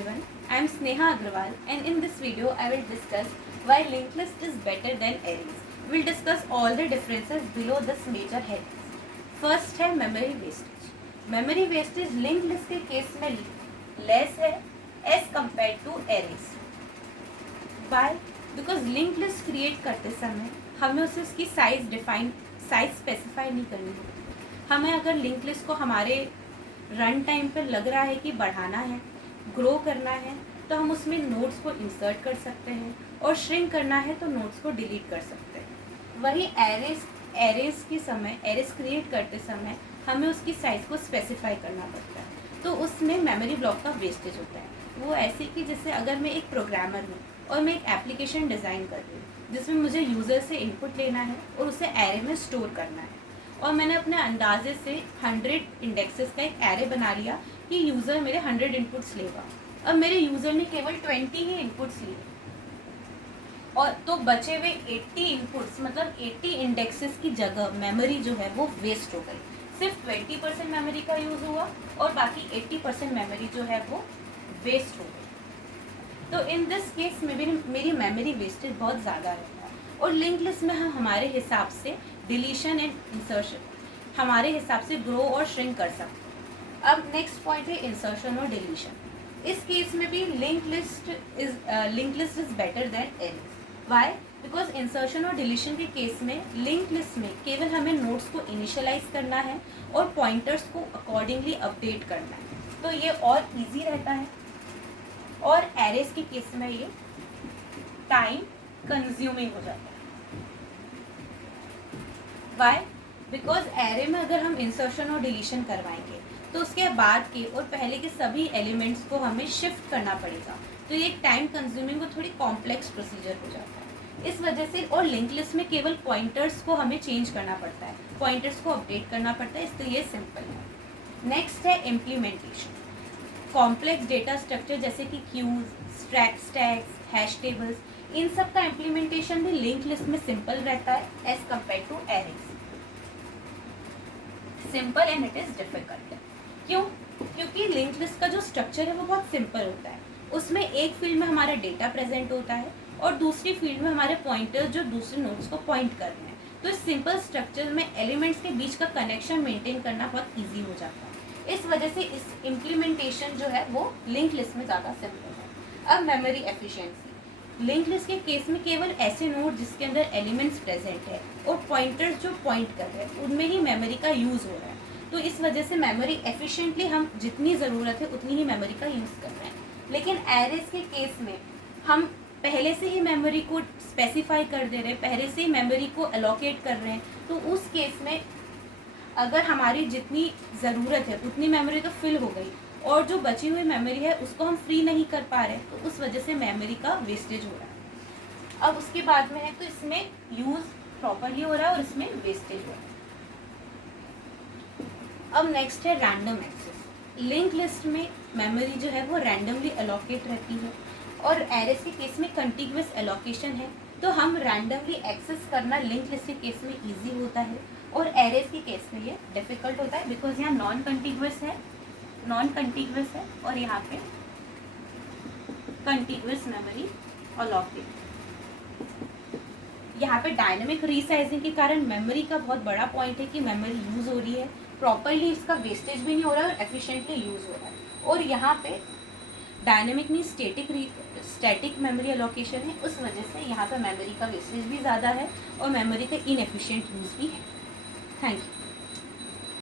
everyone, I am Sneha Agrawal and in this video I will discuss why linked list is better than arrays. We will discuss all the differences below this major headings. First है memory wastage. Memory wastage linked list के case में less है as compared to arrays. Why? Because linked list create करते समय हमें उसकी size specify नहीं करनी होती. हमें अगर लिंक लिस्ट को हमारे रन टाइम पर लग रहा है कि बढ़ाना है, ग्रो करना है, तो हम उसमें नोट्स को इंसर्ट कर सकते हैं और श्रिंक करना है तो नोट्स को डिलीट कर सकते हैं. वही एरेज क्रिएट करते समय हमें उसकी साइज़ को स्पेसिफाई करना पड़ता है, तो उसमें मेमोरी ब्लॉक का वेस्टेज होता है. वो ऐसे कि जैसे अगर मैं एक प्रोग्रामर हूँ और मैं एक एप्लीकेशन डिज़ाइन कर रही हूँ जिसमें मुझे यूज़र से इनपुट लेना है और उसे एरे में स्टोर करना है, और मैंने अपने अंदाजे से 100 इंडेक्सेस का एक एरे बना लिया कि यूज़र मेरे 100 इनपुट्स लेगा. अब मेरे यूज़र ने केवल 20 ही इनपुट्स लिए और तो बचे हुए 80 इनपुट्स मतलब 80 इंडेक्सेस की जगह मेमोरी जो है वो वेस्ट हो गई. सिर्फ 20% मेमोरी का यूज़ हुआ और बाकी 80% मेमोरी जो है वो वेस्ट हो गई. तो इन दिस केस में मेरी मेमोरी वेस्टेज बहुत ज़्यादा रहता है. और लिंक लिस्ट में हम हमारे हिसाब से डिलीशन एंड इंसर्शन हमारे हिसाब से ग्रो और श्रिंक कर सकते हैं. अब नेक्स्ट पॉइंट है इंसर्शन और डिलीशन. इस केस में भी link list is better than arrays. Why? Because insertion और डिलीशन के केस में लिंक लिस्ट में केवल हमें नोट्स को इनिशियलाइज करना है और पॉइंटर्स को अकॉर्डिंगली अपडेट करना है, तो ये और ईजी रहता है. और एरेज के केस में ये टाइम कंज्यूमिंग हो जाता है. वाई? बिकॉज एरे में अगर हम इंसर्शन और डिलीशन करवाएंगे तो उसके बाद के और पहले के सभी एलिमेंट्स को हमें शिफ्ट करना पड़ेगा, तो ये एक टाइम कंज्यूमिंग और थोड़ी कॉम्प्लेक्स प्रोसीजर हो जाता है. इस वजह से और लिंक लिस्ट में केवल पॉइंटर्स को हमें चेंज करना पड़ता है, पॉइंटर्स को अपडेट करना पड़ता है, इसलिए ये सिंपल है. नेक्स्ट है इम्प्लीमेंटेशन. कॉम्प्लेक्स डेटा स्ट्रक्चर जैसे कि क्यूज, स्टैक्स, हैश टेबल्स, इन सब का इम्प्लीमेंटेशन भी लिंक लिस्ट में सिंपल रहता है as compare to arrays. Simple and it is difficult. क्यों? क्योंकि लिंक लिस्ट का जो स्ट्रक्चर है वो बहुत सिंपल होता है. उसमें एक फील्ड में हमारा डेटा प्रेजेंट होता है और दूसरी फील्ड में हमारे पॉइंटर्स जो दूसरे नोड्स को पॉइंट कर रहे हैं. तो इस सिंपल स्ट्रक्चर में एलिमेंट्स के बीच का कनेक्शन मेंटेन करना बहुत ईजी हो जाता है. इस वजह से इस इम्प्लीमेंटेशन जो है वो लिंक लिस्ट में ज़्यादा सिंपल है. अब मेमोरी एफिशिएंसी. लिंक लिस्ट के केस में केवल ऐसे नोड जिसके अंदर एलिमेंट्स प्रेजेंट है और पॉइंटर्स जो पॉइंट कर रहे हैं उनमें ही मेमोरी का यूज़ हो रहा है, तो इस वजह से मेमोरी एफिशिएंटली हम जितनी ज़रूरत है उतनी ही मेमोरी का यूज़ कर रहे हैं. लेकिन एरेज के केस में हम पहले से ही मेमोरी को स्पेसिफाई कर दे रहे हैं, पहले से ही मेमोरी को एलोकेट कर रहे हैं, तो उस केस में अगर हमारी जितनी ज़रूरत है उतनी मेमोरी तो फिल हो गई और जो बची हुई मेमोरी है उसको हम फ्री नहीं कर पा रहे, तो उस वजह से मेमोरी का वेस्टेज हो रहा है. अब उसके बाद में है तो इसमें यूज़ प्रॉपरली हो रहा है और इसमें वेस्टेज हो रहा है. अब नेक्स्ट है रैंडम एक्सेस. लिंक लिस्ट में मेमोरी जो है वो रैंडमली एलोकेट रहती है और एरेज के केस में कंटिग्यूअस एलोकेशन है, तो हम रैंडमली एक्सेस करना लिंक लिस्ट के केस में इजी होता है और एरेज के केस में ये डिफ़िकल्ट होता है. बिकॉज यहाँ नॉन कंटिग्यूअस है और यहाँ पे कंटिग्यूअस मेमोरी अलॉकेट. यहाँ पे डायनेमिक रीसाइजिंग के कारण मेमोरी का बहुत बड़ा पॉइंट है कि मेमोरी यूज़ हो रही है प्रॉपरली, इसका वेस्टेज भी नहीं हो रहा है और एफिशिएंटली यूज़ हो रहा है. और यहाँ पे डायनेमिक नहीं स्टैटिक मेमोरी एलोकेशन है, उस वजह से यहाँ पे मेमोरी का वेस्टेज भी ज़्यादा है और मेमोरी का इनएफिशिएंट यूज़ भी है. Thank you.